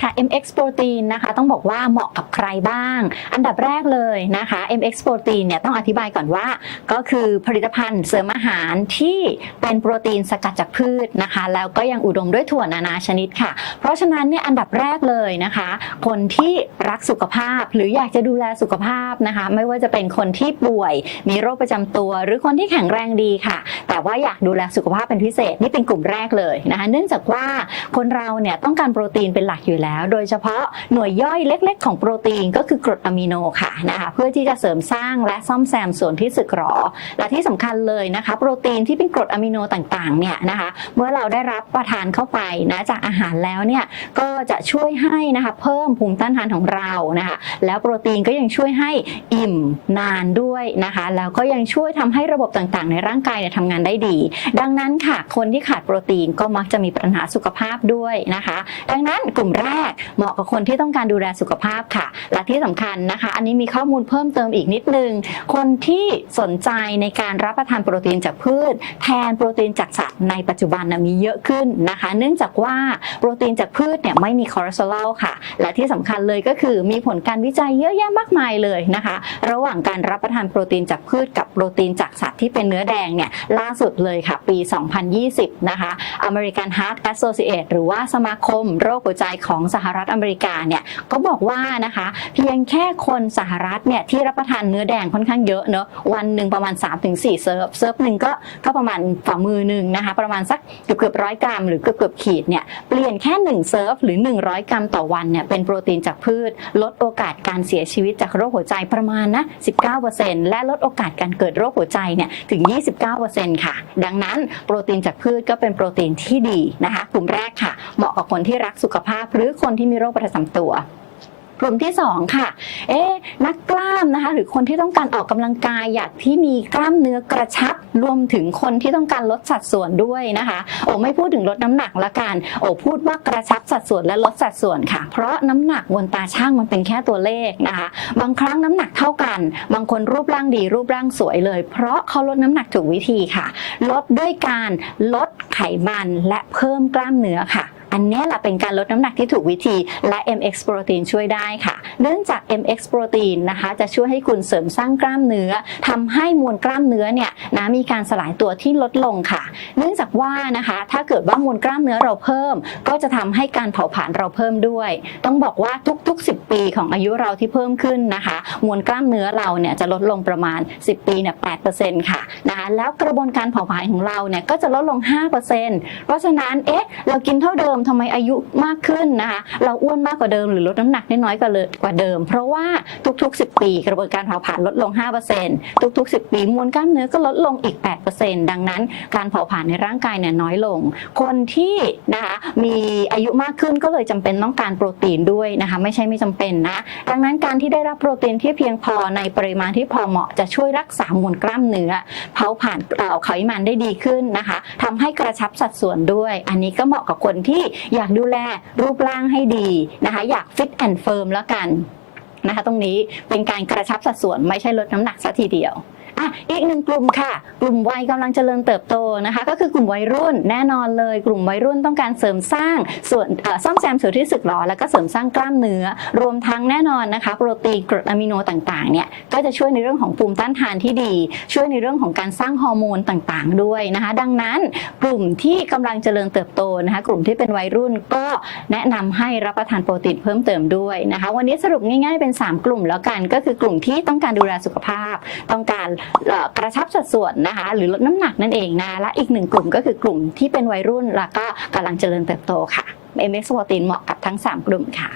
ค่ะ MX Protein นะคะต้องบอกว่าเหมาะกับใครบ้าง อันดับแรกเลยนะคะ MX Protein เนี่ยต้องอธิบายก่อนว่า ก็คือผลิตภัณฑ์เสริมอาหารที่เป็นโปรตีนสกัดจากพืชนะคะ แล้วก็ยังอุดมด้วยถั่วนานาชนิดค่ะ เพราะฉะนั้นเนี่ยอันดับแรกเลยนะคะ คนที่รักสุขภาพหรืออยากจะดูแลสุขภาพนะคะ ไม่ว่าจะเป็นคนที่ป่วย มีโรคประจำตัว หรือคนที่แข็งแรงดีค่ะ แต่ว่าอยากดูแลสุขภาพเป็นพิเศษนี่เป็นกลุ่มแรกเลยนะคะ เนื่องจากว่าคนเราเนี่ยต้องการโปรตีนเป็นหลักอยู่แล้วโดยเฉพาะหน่วยย่อยเล็ก ๆ ของโปรตีนก็คือกรดอะมิโนค่ะนะคะเพื่อที่จะเสริมสร้างและซ่อมแซมส่วนที่สึกหรอ และที่สำคัญเลยนะคะ โปรตีนที่เป็นกรดอะมิโนต่างๆเนี่ยนะคะเมื่อเราได้รับประทานเข้าไปนะจากอาหารแล้วเนี่ยก็จะช่วยให้นะคะเพิ่มภูมิต้านทานของเรานะคะแล้วโปรตีนก็ยังช่วยให้อิ่มนานด้วยนะคะแล้วก็ยังช่วยทำให้ระบบต่างๆ ในร่างกายเนี่ยทำงานได้ดี ดังนั้นค่ะคนที่ขาดโปรตีนก็มักจะมีปัญหาสุขภาพด้วยนะคะ ดังนั้นกลุ่มแรกเหมาะกับคนที่ต้องการดูแลสุขภาพค่ะ และที่สำคัญนะคะ อันนี้มีข้อมูลเพิ่มเติมอีกนิดนึง คนที่สนใจในการรับประทานโปรตีนจากพืช แทนโปรตีนจากสัตว์ในปัจจุบันนะมีเยอะขึ้นนะคะ เนื่องจากว่าโปรตีนจากพืชเนี่ยไม่มีคอเลสเตอรอลค่ะ และที่สำคัญเลยก็คือมีผลการวิจัยเยอะแยะมากมายเลยนะคะ ระหว่างการรับประทานโปรตีนจากพืชกับโปรตีนจากสัตว์ที่เป็นเนื้อแดงเนี่ยล่าสุดเลยค่ะ ปี 2020 นะคะ American Heart Associate หรือว่าสมาคมโรคหัวใจของสหรัฐอเมริกาเนี่ยก็บอกว่านะคะ เพียงแค่คนสหรัฐเนี่ยที่รับประทานเนื้อแดงค่อนข้างเยอะเนอะวันหนึ่งประมาณ 3-4 เซิร์ฟเซิร์ฟหนึ่งก็ก็ประมาณฝ่ามือหนึ่งนะคะ ประมาณสักเกือบเกือบร้อยกรัมหรือเกือบเกือบขีดเนี่ยเปลี่ยนแค่ 1 เซิร์ฟหรือ 100 กรัมต่อวันเนี่ยเป็นโปรตีนจากพืช ลดโอกาสการเสียชีวิตจากโรคหัวใจประมาณนะ 19%และลดโอกาสการเกิดโรคหัวใจเนี่ยถึง 29%ค่ะ ดังนั้นโปรตีนจากพืชก็เป็นโปรตีนที่ดีนะคะกลุ่มแรกค่ะ เหมาะกับคนที่รักสุขภาพหรือคนที่มีโรคประจำตัว กลุ่มที่2ค่ะ เอ๊ะนักกล้ามนะคะ หรือคนที่ต้องการออกกำลังกายอยากที่มีกล้ามเนื้อกระชับ รวมถึงคนที่ต้องการลดสัดส่วนด้วยนะคะ โอ้ไม่พูดถึงลดน้ำหนักละกัน โอ้พูดว่ากระชับสัดส่วนและลดสัดส่วนค่ะ เพราะน้ำหนักบนตาช่างมันเป็นแค่ตัวเลขนะคะ บางครั้งน้ำหนักเท่ากัน บางคนรูปร่างดีรูปร่างสวยเลย เพราะเขาลดน้ำหนักถูกวิธีค่ะ ลดด้วยการลดไขมันและเพิ่มกล้ามเนื้อค่ะ อันนี้แหละเป็นการลดน้ำหนักที่ถูกวิธี และ MX Protein ช่วยได้ค่ะ เนื่องจาก MX Protein นะคะจะช่วยให้คุณเสริมสร้างกล้ามเนื้อทำให้มวลกล้ามเนื้อเนี่ยนะมีการสลายตัวที่ลดลงค่ะ เนื่องจากว่านะคะถ้าเกิดว่ามวลกล้ามเนื้อเราเพิ่ม ก็จะทำให้การเผาผลาญเราเพิ่มด้วย ต้องบอกว่าทุก ๆ 10 ปีของอายุเราที่เพิ่มขึ้นนะคะ มวลกล้ามเนื้อเราเนี่ยจะลดลงประมาณ 10 ปีเนี่ย8%ค่ะนะคะแล้วกระบวนการเผาผลาญของเราเนี่ยก็จะลดลง 5%เพราะฉะนั้นเอ๊ะเรากินเท่าเดิมทำไมอายุมากขึ้นนะคะเราอ้วนมากกว่าเดิมหรือลดน้ำหนักได้น้อยกว่าเลยกว่าเดิม เพราะว่าทุกๆ 10 ปี กระบวนการเผาผลาญลดลง 5%ทุกๆ 10 ปีมวลกล้ามเนื้อก็ลดลงอีก 8%ดังนั้น การเผาผลาญในร่างกายเนี่ยน้อยลง คนที่นะคะมีอายุมากขึ้นก็เลยจำเป็นต้องการโปรตีนด้วยนะคะไม่ใช่ไม่จำเป็นนะดังนั้นการที่ได้รับโปรตีนที่เพียงพอในปริมาณที่พอเหมาะจะช่วยรักษามวลกล้ามเนื้อเผาผ่านเอ่อไขมันได้ดีขึ้นนะคะทำให้กระชับสัดส่วนด้วย อันนี้ก็เหมาะกับคนที่อยากดูแลรูปร่างให้ดีนะคะอยากฟิตแอนด์เฟิร์มแล้วกันนะคะตรงนี้เป็นการกระชับสัดส่วนไม่ใช่ลดน้ำหนักซะทีเดียว อะอีกหนึ่งกลุ่มค่ะ กลุ่มวัยกำลังเจริญเติบโตนะคะ ก็คือกลุ่มวัยรุ่นแน่นอนเลย กลุ่มวัยรุ่นต้องการเสริมสร้างส่วนซ่อมแซมส่วนที่สึกหรอแล้วก็เสริมสร้างกล้ามเนื้อ รวมทั้งแน่นอนนะคะ โปรตีนกรดอะมิโนต่างๆเนี่ยก็จะช่วยในเรื่องของภูมิต้านทานที่ดี ช่วยในเรื่องของการสร้างฮอร์โมนต่างๆ ด้วยนะคะ ดังนั้นกลุ่มที่กำลังเจริญเติบโตนะคะ กลุ่มที่เป็นวัยรุ่นก็แนะนำให้รับประทานโปรตีนเพิ่มเติมด้วยนะคะ วันนี้สรุปง่ายๆเป็น 3 กลุ่มแล้วกัน ก็คือกลุ่มที่ต้องการดูแลสุขภาพ ต้องการกระชับสัดส่วนนะคะ หรือลดน้ำหนักนั่นเองนะและอีกหนึ่งกลุ่มก็คือกลุ่มที่เป็นวัยรุ่นแล้วก็กำลังเจริญเติบโตค่ะ MX โปรตีนเหมาะกับทั้ง 3 กลุ่มค่ะ